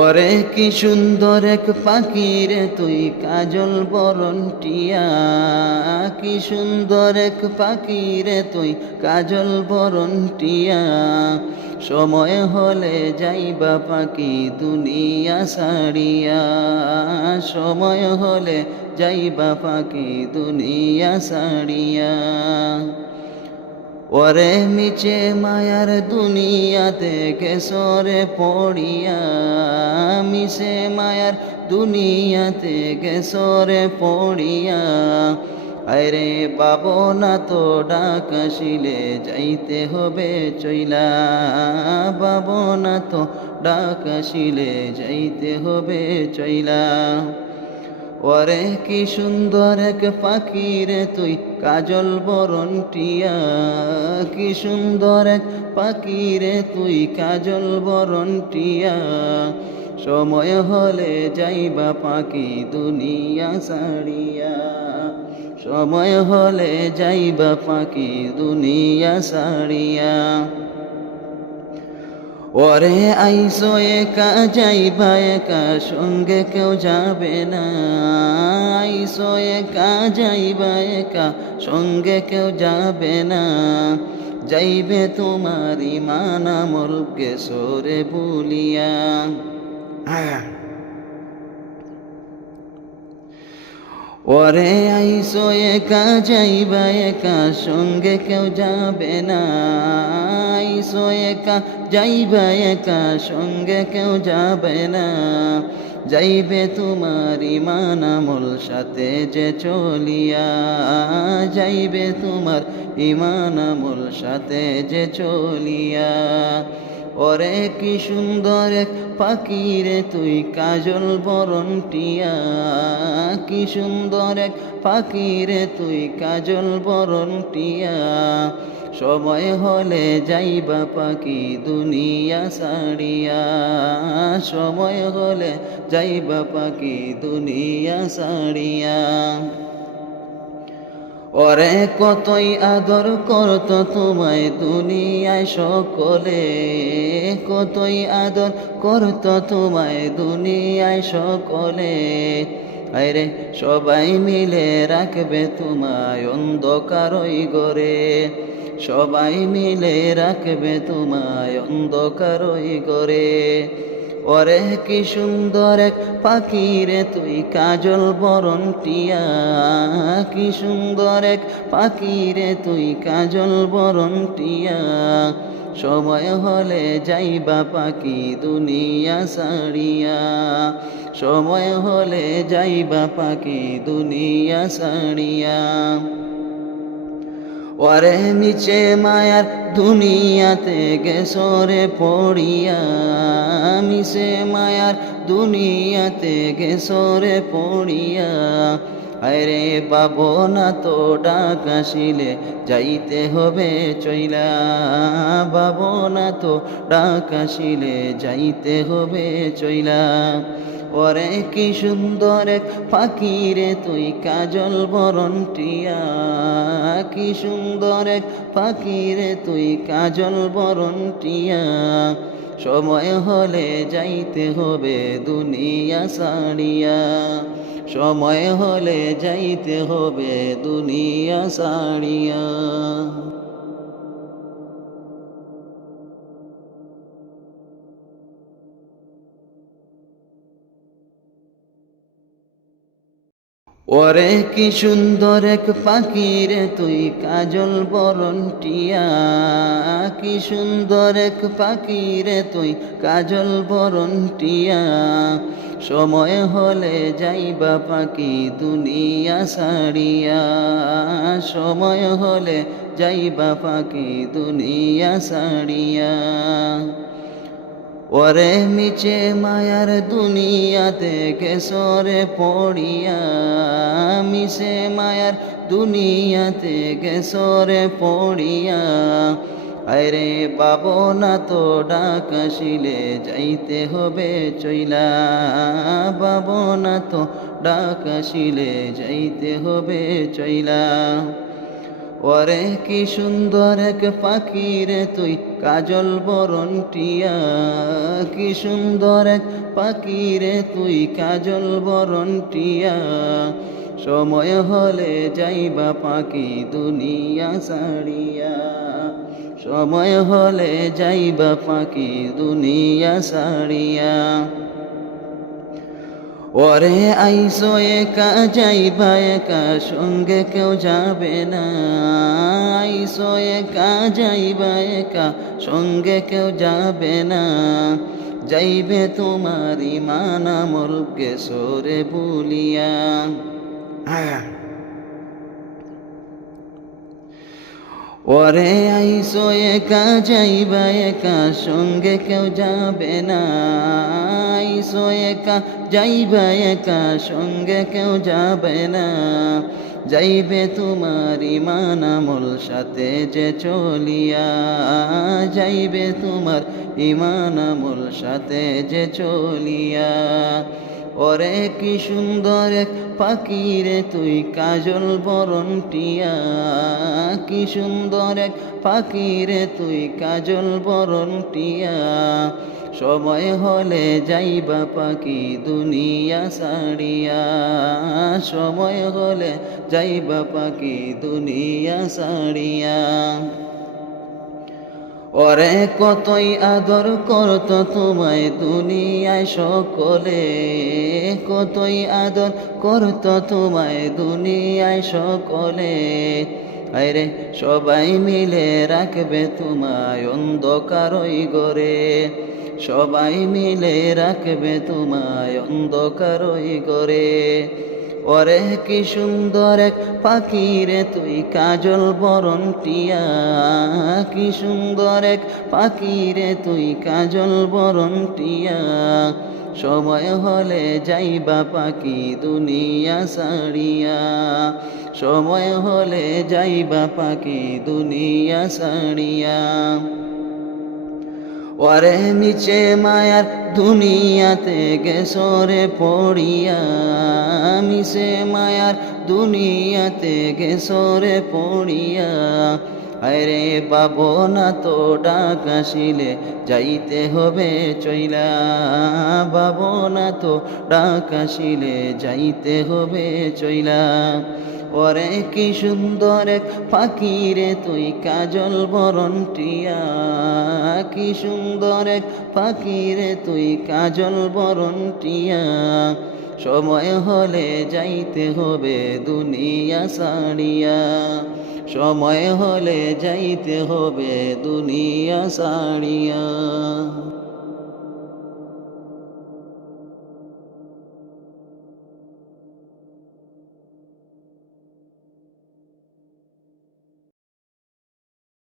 ওরে কি সুন্দর এক পাখি রে তুই কাজল বরণ টিয়া, কি সুন্দর এক পাখি রে তুই কাজল বরণ টিয়া। সময় হলে যাইবা পাখি দুনিয়া ছাড়িয়া, সময় হলে যাইবা পাখি দুনিয়া ছাড়িয়া। ওরে মিছে মায়ার দুনিয়াতে গেছরে পড়িয়া, মিছে মায়ার দুনিয়াতে গেছরে পড়িয়া। আরে পাবো না তো ডাক আসিলে যাইতে হবে চইলা, পাবো না তো ডাক আসিলে যাইতে হবে চইলা। ওরে কি সুন্দর এক পাখি রে তুই কাজল বরণ টিয়া, কি সুন্দর এক পাখি রে তুই কাজল বরণ টিয়া। সময় হলে যাইবা পাখি দুনিয়া ছাড়িয়া, সময় হলে যাইবা পাখি দুনিয়া ছাড়িয়া। ওরে আইসো একা যাইবা একা সঙ্গে কেউ যাবে না, আইসো একা যাইবা একা সঙ্গে কেউ যাবে না। যাইবে তোমার ইমান আমল গেছরে ভুলিয়া। ওরে আইসো একা যাইবা একা সঙ্গে কেউ যাবে না, আইসো একা যাইবা একা সঙ্গে কেউ যাবে না। যাইবে তোমার ইমান আমল সাথে যে চলিয়া, যাইবে তোমার ইমান আমল সাথে যে চলিয়া। ওরে কি সুন্দর এক পাখি রে তুই কাজল বরণ টিয়া, কি সুন্দর এক পাখি রে তুই কাজল বরণ টিয়া। সময় হলে যাইবা পাখি দুনিয়া ছাড়িয়া, সময় হলে যাইবা পাখি দুনিয়া ছাড়িয়া। ওরে কতই আদর করত তোমায় দুনিয়ায় সকলে, কতই আদর করত তোমায় দুনিয়ায় সকলে। আরে সবাই মিলে রাখবে তোমায় অন্ধকারই গরে, সবাই মিলে রাখবে তোমায় অন্ধকারই গরে। ওরে কি সুন্দর এক পাখি রে তুই কাজল বরণ টিয়া, কি সুন্দর এক পাখি রে তুই কাজল বরণ টিয়া। সময় হলে যাইবা পাখি দুনিয়া ছাড়িয়া, সময় হলে যাইবা পাখি দুনিয়া ছাড়িয়া। ওরে মিছে মায়ার দুনিয়াতে গেছরে পড়িয়া, মিছে মায়ার দুনিয়াতে গেছরে পড়িয়া। আরে পাবো না তো ডাক আসিলে যাইতে হবে চইলা, পাবো না তো ডাক আসিলে যাইতে হবে চইলা। ওরে কি সুন্দর এক পাখি রে তুই কাজল বরণ টিয়া, কি সুন্দর এক পাখি রে তুই কাজল বরণ টিয়া। সময় হলে যাইতে হবে দুনিয়া ছাড়িয়া, সময় হলে যাইতে হবে দুনিয়া ছাড়িয়া। ওরে কি সুন্দর এক পাখি রে তুই কাজল বরণ টিয়া, কি সুন্দর এক পাখি রে তুই কাজল বরণ টিয়া। সময় হলে যাইবা পাখি দুনিয়া ছাড়িয়া, সময় হলে যাইবা পাখি দুনিয়া ছাড়িয়া। ওরে মিছে মায়ার দুনিয়াতে গেছরে পড়িয়া, মিছে মায়ার দুনিয়াতে গেছরে পড়িয়া। আরে পাবো না তো ডাক আসিলে যাইতে হবে চইলা, পাবো না তো ডাক আসিলে যাইতে হবে চইলা। ওরে কি সুন্দর এক পাখি রে তুই কাজল বরণ টিয়া। কি সুন্দর এক পাখি রে তুই কাজল বরণ টিয়া। সময় হলে যাইবা পাখি দুনিয়া ছাড়িয়া। সময় হলে যাইবা পাখি দুনিয়া ছাড়িয়া। ওরে আইসো একা যাইবা একা সঙ্গে কেউ যাবে না। আইসো একা যাইবা একা সঙ্গে কেউ যাবে না। যাইবে তোমার ইমান আমল গেছরে ভুলিয়া। ওরে আইসো একা যাইবা একা সঙ্গে কেউ যাবে না। আইসো একা যাইবা একা সঙ্গে কেউ যাবে না। যাইবে তোমার ইমান আমল সাথে যে চলিয়া। যাইবে তোমার ইমান আমল সাথে যে চলিয়া। ওরে কি সুন্দর এক পাখি রে তুই কাজল বরণ টিয়া। কি সুন্দর এক পাখি রে তুই কাজল বরণ টিয়া। সময় হলে যাইবা পাখি দুনিয়া ছাড়িয়া। সময় হলে যাইবা পাখি দুনিয়া ছাড়িয়া। ওরে কতই আদর করত তোমায় দুনিয়ায় সকলে। কতই আদর করত তোমায় দুনিয়ায় সকলে। আরে সবাই মিলে রাখবে তোমায় অন্ধকারই ঘরে। সবাই মিলে রাখবে তোমায় অন্ধকারই ঘরে। ওরে কি সুন্দর এক পাখি রে তুই কাজল বরণ টিয়া। কি সুন্দর এক পাখি রে তুই কাজল বরণ টিয়া। সময় হলে যাইবা পাখি দুনিয়া ছাড়িয়া। সময় হলে যাইবা পাখি দুনিয়া ছাড়িয়া। ওরে নিচে মায়ার দুনিয়াতে গেছরে পড়িয়া। মিছে মায়ার দুনিয়াতে গেছরে পড়িয়া। আরে পাবো না তো ডাক আসিলে যাইতে হবে চইলা। পাবো না তো ডাক আসিলে যাইতে হবে চইলা। ওরে কি সুন্দর এক পাখি রে তুই কাজল বরণ টিয়া। কি সুন্দর এক পাখি রে তুই কাজল বরণ টিয়া। সময় হলে যাইতে হবে দুনিয়া ছাড়িয়া। সময় হলে যাইতে হবে দুনিয়া ছাড়িয়া।